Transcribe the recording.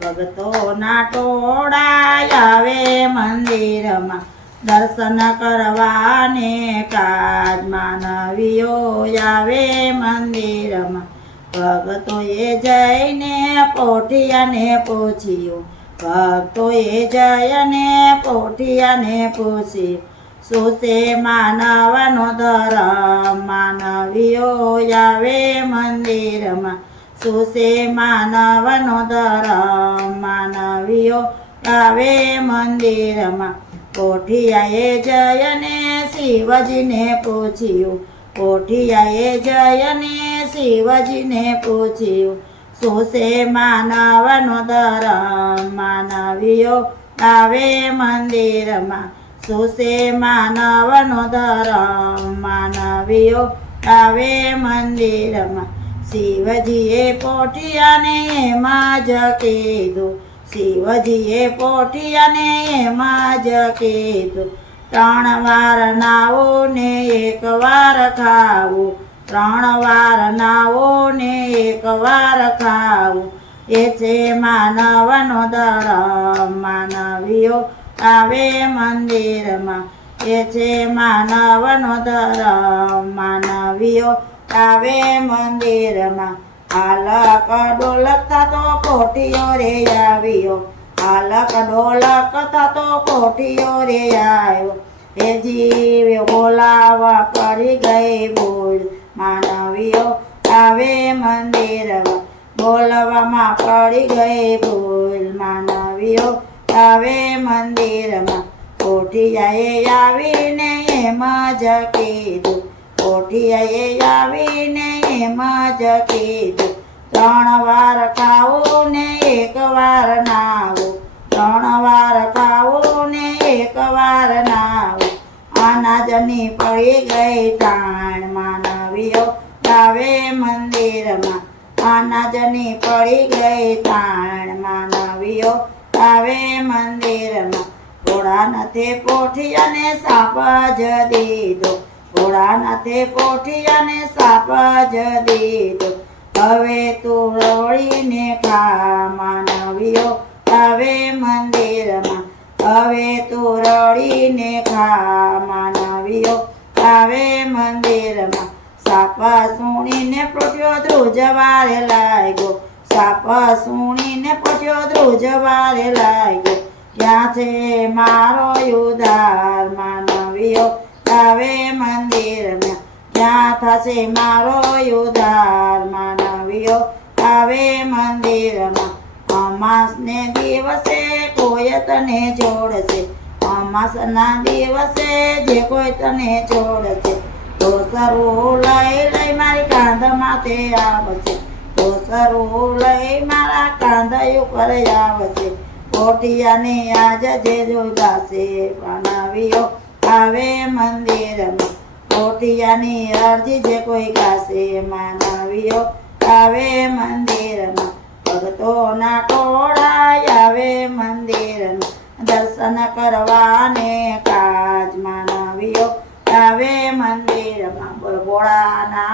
ભક્તોના ટોળા આવે મંદિરમાં દર્શન કરવાને કાજ માનવીઓ આવે મંદિરમાં ભક્તોએ જઈને પોઠિયાને પૂછ્યું ભક્તોએ જઈને પોઠિયાને પૂછ્યું શું છે માનવનો ધર્મ માનવીઓ આવે મંદિરમાં શું છે માનવનો ધર્મ માનવીઓ આવે મંદિરમાં પોઠિયાએ જઈને શિવજીને પૂછ્યું પોઠિયાએ જઈને શિવજીને પૂછ્યું શું છે માનવનો ધર્મ માનવીઓ આવે મંદિરમાં શું છે માનવનો ધર્મ માનવીઓ આવે મંદિરમાં શિવજીએ પોઠિયાને એમાં જ કીધું શિવજીએ પોઠિયાને એમાં જ કીધું 3 વાર નાવું ને 1 વાર ખાવું 3 વાર નાવું ને 1 વાર ખાવું એ છે માનવનો ધર્મ માનવીઓ આવે મંદિરમાં એ છે માનવનો ધર્મ માનવીઓ આવે મંદિરમાં હાલક ડોલકતા તો પોઠિયો રે આવ્યો હાલક ડોલકતા તો પોઠિયો રે આવ્યો એ જીવ બોલાવા કરી ગઈ બોલ માનવીઓ આવે મંદિરમાં બોલવામાં પડી ગઈ બોલ માનવીઓ આવે મંદિરમાં પોઠિયાએ આવીને એમાં જ કીધું પોઠિયાએ આવીને એમાં જ કીધું 3 વાર ખાવું ને 1 વાર નાવું 3 વાર ખાવું ને 1 વાર નાવું અનાજની પડી ગઈ ટાણ માનવીઓ આવે મંદિરમાં અનાજની પડી ગઈ ટાણ માનવીઓ આવે મંદિરમાં ભોળાનાથે પોઠિયાને સાપ જ દીધો ભોળાનાથે પોઠિયાને સાપ જ દીધો હવે તું રવળીને ખા માનવીઓ આવે મંદિરમાં હવે તું રળીને ખા માનવીઓ આવે મંદિરમાં સાપ સુણીને પોઠિયો ધ્રુજવારે લાગ્યો સાપ સુણીને પોઠિયો ધ્રુજવારે લાગ્યો ક્યાં છે મારો ઉદ્ધાર માનવીઓ આવે મંદિરમાં ક્યાં થશે મારો ઉદ્ધાર માનવીઓ આવે મંદિરમાં અમાસને દિવસે કોઈ તને જોડશે અમાસના દિવસે જે કોઈ તને જોડશે તો સરું લઈ મારી કાંધ માથે આવશે તો સરું લઈ મારા કાંધ ઉપર આવશે પોઠિયાને આજ જે જોગાશે માનવીઓ આવે મંદિરમાં પોઠિયાની અરજી જે કોઈ ગાશે માનવીઓ આવે મંદિરમાં ભક્તોના ટોળા આવે મંદિરમાં દર્શન કરવાને કાજ માનવીઓ આવે મંદિરમાં બોલ ભોળાનાથ